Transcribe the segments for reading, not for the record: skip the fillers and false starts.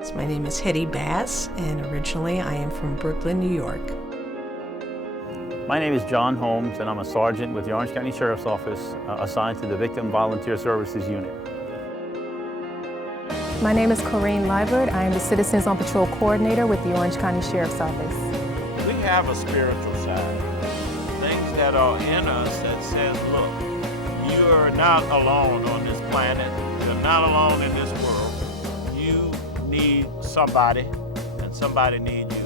My name is Hedy Bass, and originally I am from Brooklyn, New York. My name is John Holmes, and I'm a sergeant with the Orange County Sheriff's Office assigned to the Victim Volunteer Services Unit. My name is Koreen Liburd. I am the Citizens on Patrol Coordinator with the Orange County Sheriff's Office. We have a spiritual side, things that are in us that says, look, you are not alone on this planet, you're not alone in this world. You need somebody, and somebody needs you.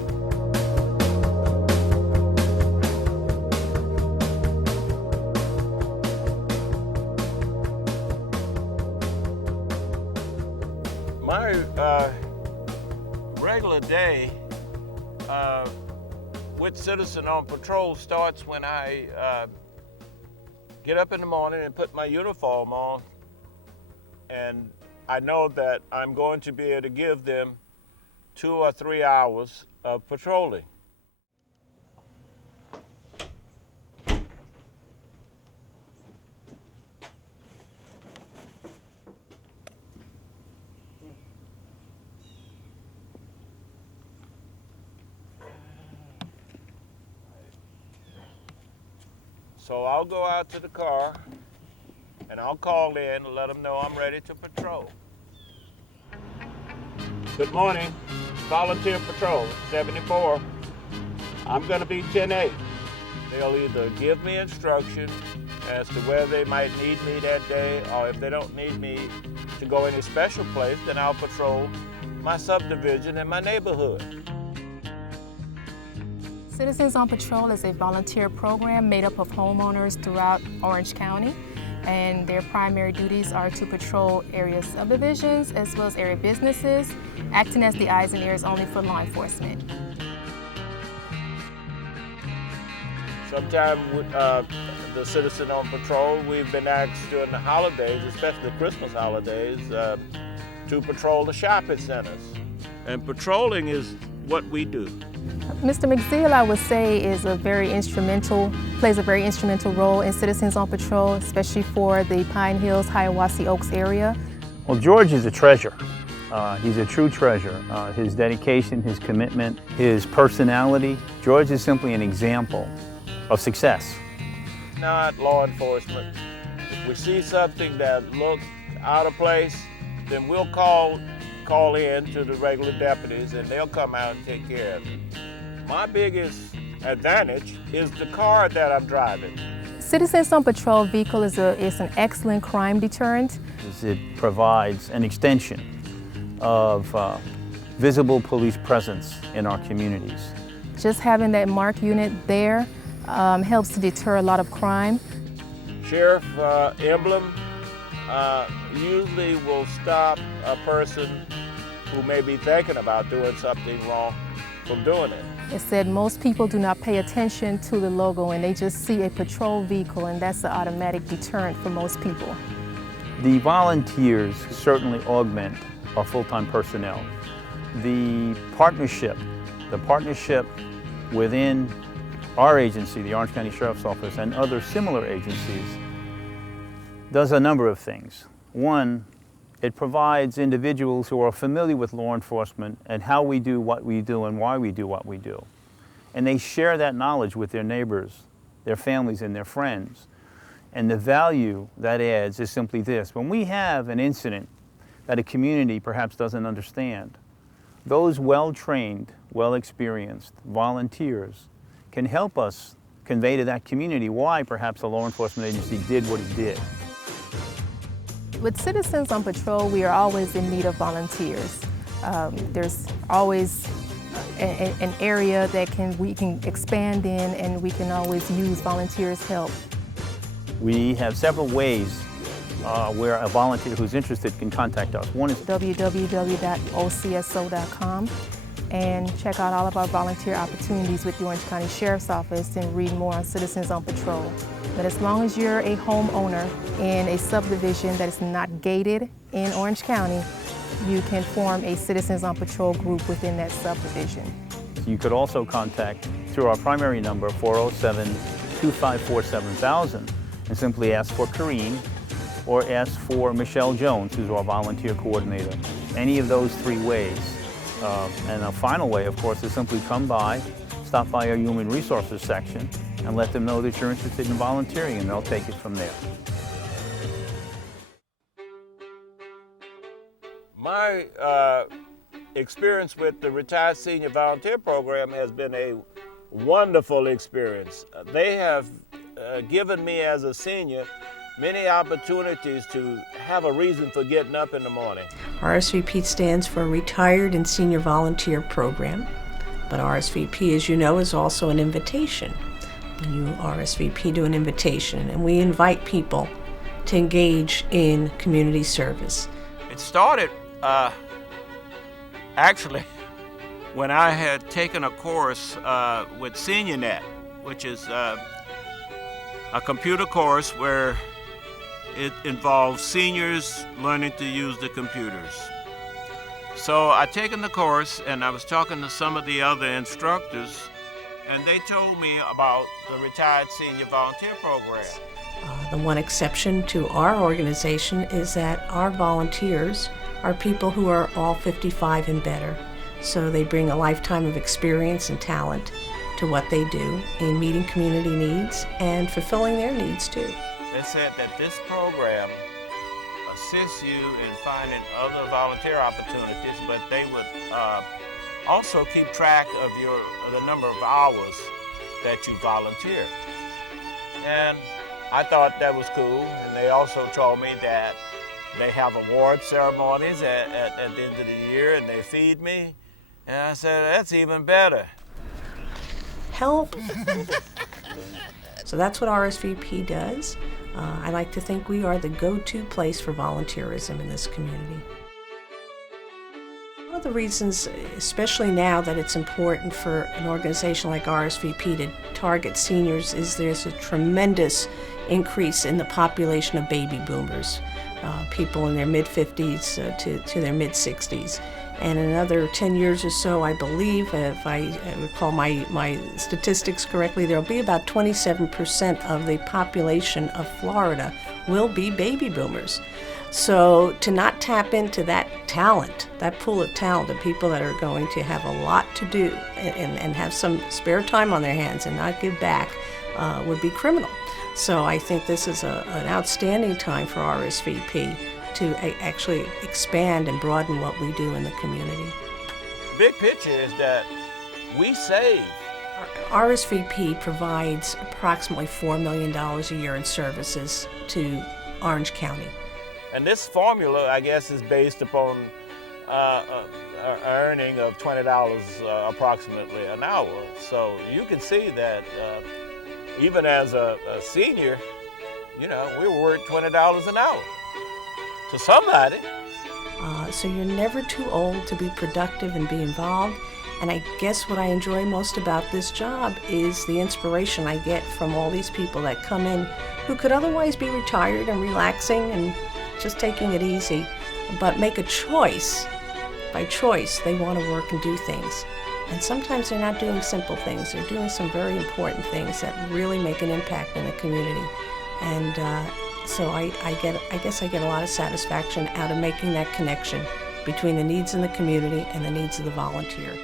My regular day with Citizen on Patrol starts when I get up in the morning and put my uniform on, and I know that I'm going to be able to give them 2 or 3 hours of patrolling. So I'll go out to the car and I'll call in and let them know I'm ready to patrol. Good morning, Volunteer Patrol 74. I'm gonna be 10-8. They'll either give me instruction as to where they might need me that day, or if they don't need me to go any special place, then I'll patrol my subdivision and my neighborhood. Citizens on Patrol is a volunteer program made up of homeowners throughout Orange County, and their primary duties are to patrol area subdivisions as well as area businesses, acting as the eyes and ears only for law enforcement. Sometimes with the Citizen on Patrol, we've been asked during the holidays, especially the Christmas holidays, to patrol the shopping centers. And patrolling is what we do. Mr. McZeal, I would say, plays a very instrumental role in Citizens on Patrol, especially for the Pine Hills, Hiawassee Oaks area. Well, George is a treasure. He's a true treasure. His dedication, his commitment, his personality. George is simply an example of success. Not law enforcement. If we see something that looks out of place, then we'll call in to the regular deputies and they'll come out and take care of it. My biggest advantage is the car that I'm driving. Citizens on Patrol vehicle is an excellent crime deterrent. It provides an extension of visible police presence in our communities. Just having that marked unit there helps to deter a lot of crime. Sheriff emblem usually will stop a person who may be thinking about doing something wrong from doing it. It said most people do not pay attention to the logo and they just see a patrol vehicle, and that's an automatic deterrent for most people. The volunteers certainly augment our full-time personnel. The partnership within our agency, the Orange County Sheriff's Office, and other similar agencies does a number of things. One, it provides individuals who are familiar with law enforcement and how we do what we do and why we do what we do. And they share that knowledge with their neighbors, their families, and their friends. And the value that adds is simply this. When we have an incident that a community perhaps doesn't understand, those well-trained, well-experienced volunteers can help us convey to that community why perhaps a law enforcement agency did what it did. With Citizens on Patrol, we are always in need of volunteers. There's always an area that we can expand in, and we can always use volunteers' help. We have several ways where a volunteer who's interested can contact us. One is www.ocso.com, and check out all of our volunteer opportunities with the Orange County Sheriff's Office and read more on Citizens on Patrol. But as long as you're a homeowner in a subdivision that is not gated in Orange County, you can form a Citizens on Patrol group within that subdivision. You could also contact through our primary number, 407-254-7000, and simply ask for Koreen or ask for Michelle Jones, who's our volunteer coordinator. Any of those three ways And a final way, of course, is simply come by, stop by our Human Resources section, and let them know that you're interested in volunteering, and they'll take it from there. My experience with the Retired Senior Volunteer Program has been a wonderful experience. They have given me as a senior many opportunities to have a reason for getting up in the morning. RSVP stands for Retired and Senior Volunteer Program, but RSVP, as you know, is also an invitation. You RSVP to an invitation, and we invite people to engage in community service. It started actually when I had taken a course with SeniorNet, which is a computer course where it involves seniors learning to use the computers. So I'd taken the course and I was talking to some of the other instructors, and they told me about the Retired Senior Volunteer Program. The one exception to our organization is that our volunteers are people who are all 55 and better. So they bring a lifetime of experience and talent to what they do in meeting community needs and fulfilling their needs too. They said that this program assists you in finding other volunteer opportunities, but they would also keep track of the number of hours that you volunteer. And I thought that was cool, and they also told me that they have award ceremonies at the end of the year, and they feed me. And I said, that's even better. Help! So that's what RSVP does. I like to think we are the go-to place for volunteerism in this community. One of the reasons, especially now, that it's important for an organization like RSVP to target seniors is there's a tremendous increase in the population of baby boomers, people in their mid-50s to their mid-60s. And in another 10 years or so, I believe, if I recall my statistics correctly, there will be about 27% of the population of Florida will be baby boomers. So to not tap into that talent, that pool of talent of people that are going to have a lot to do and have some spare time on their hands and not give back would be criminal. So I think this is an outstanding time for RSVP to actually expand and broaden what we do in the community. The big picture is that we save. RSVP provides approximately $4 million a year in services to Orange County. And this formula, I guess, is based upon an earning of $20 approximately an hour. So you can see that even as a senior, you know, we were worth $20 an hour to somebody. So you're never too old to be productive and be involved. And I guess what I enjoy most about this job is the inspiration I get from all these people that come in who could otherwise be retired and relaxing and just taking it easy, but make a choice. By choice, they want to work and do things. And sometimes they're not doing simple things. They're doing some very important things that really make an impact in the community. And so I guess I get a lot of satisfaction out of making that connection between the needs in the community and the needs of the volunteer.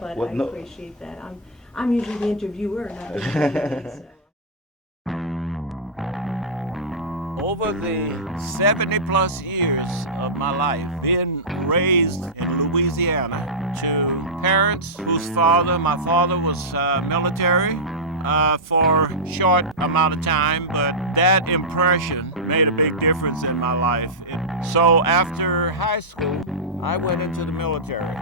But I appreciate that. I'm usually the interviewer, not the interviewee. So. Over the 70-plus years of my life, being raised in Louisiana to parents whose my father was military for a short amount of time, but that impression made a big difference in my life. So after high school, I went into the military.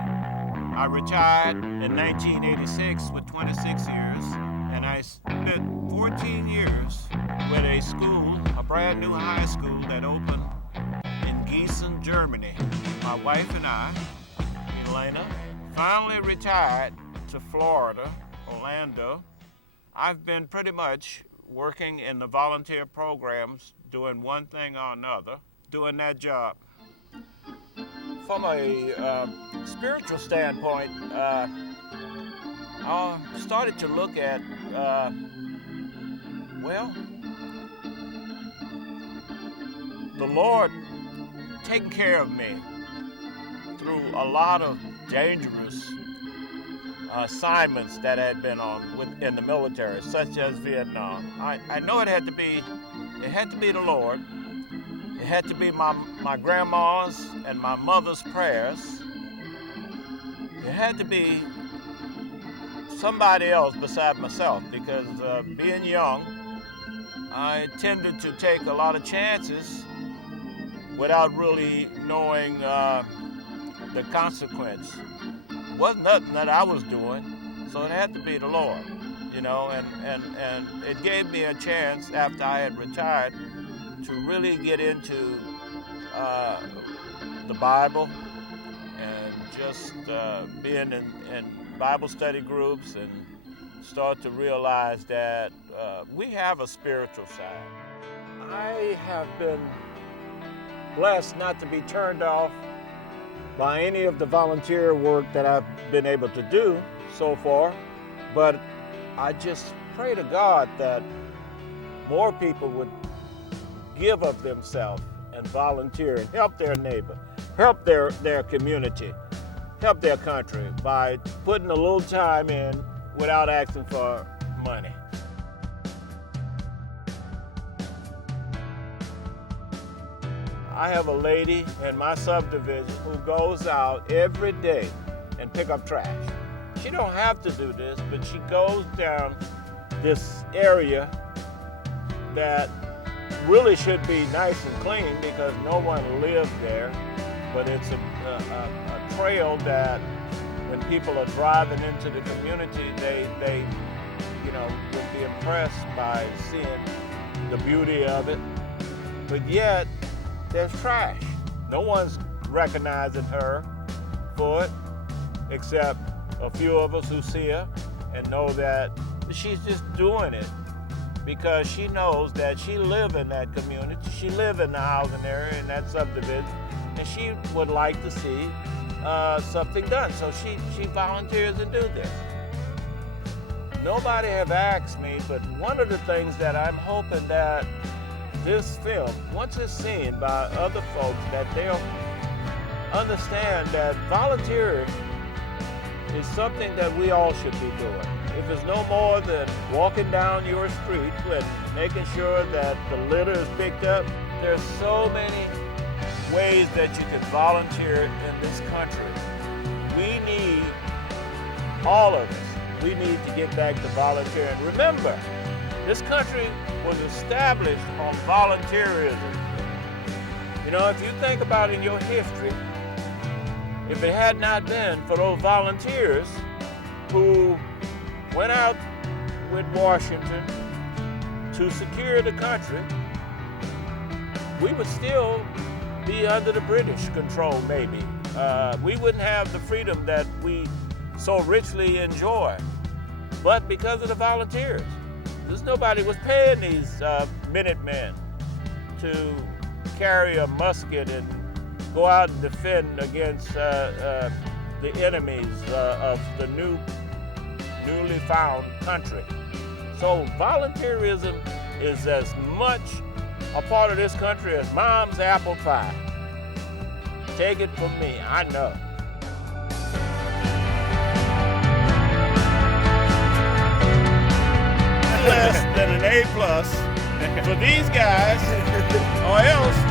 I retired in 1986 with 26 years, and I spent 14 years with a school, a brand new high school that opened in Gießen, Germany. My wife and I, Elena, finally retired to Florida, Orlando. I've been pretty much working in the volunteer programs, doing one thing or another, doing that job. From a spiritual standpoint, I started to look at, the Lord taken care of me through a lot of dangerous assignments that I had been on in the military, such as Vietnam. I know it had to be the Lord. It had to be my grandma's and my mother's prayers. It had to be somebody else beside myself, because being young, I tended to take a lot of chances without really knowing the consequence. It wasn't nothing that I was doing, so it had to be the Lord, you know, and it gave me a chance after I had retired to really get into the Bible and just being in Bible study groups and start to realize that we have a spiritual side. I have been blessed not to be turned off by any of the volunteer work that I've been able to do so far, but I just pray to God that more people would give of themselves and volunteer and help their neighbor, help their community, help their country by putting a little time in without asking for money. I have a lady in my subdivision who goes out every day and pick up trash. She don't have to do this, but she goes down this area that really should be nice and clean because no one lives there, but it's a trail that when people are driving into the community, they would be impressed by seeing the beauty of it. But yet, there's trash. No one's recognizing her for it, except a few of us who see her and know that she's just doing it because she knows that she lives in that community, she lives in the housing area, in that subdivision, and she would like to see something done. So she volunteers and do this. Nobody have asked me, but one of the things that I'm hoping that this film, once it's seen by other folks, that they'll understand that volunteering is something that we all should be doing. If it's no more than walking down your street and making sure that the litter is picked up, there's so many ways that you can volunteer in this country. We need all of us. We need to get back to volunteering. Remember, this country was established on volunteerism. You know, if you think about in your history, if it had not been for those volunteers who went out with Washington to secure the country, we would still be under the British control, maybe. We wouldn't have the freedom that we so richly enjoy. But because of the volunteers, because nobody was paying these Minutemen to carry a musket and go out and defend against the enemies of the newly found country. So volunteerism is as much a part of this country as mom's apple pie. Take it from me, I know. Less than an A+ for these guys, or else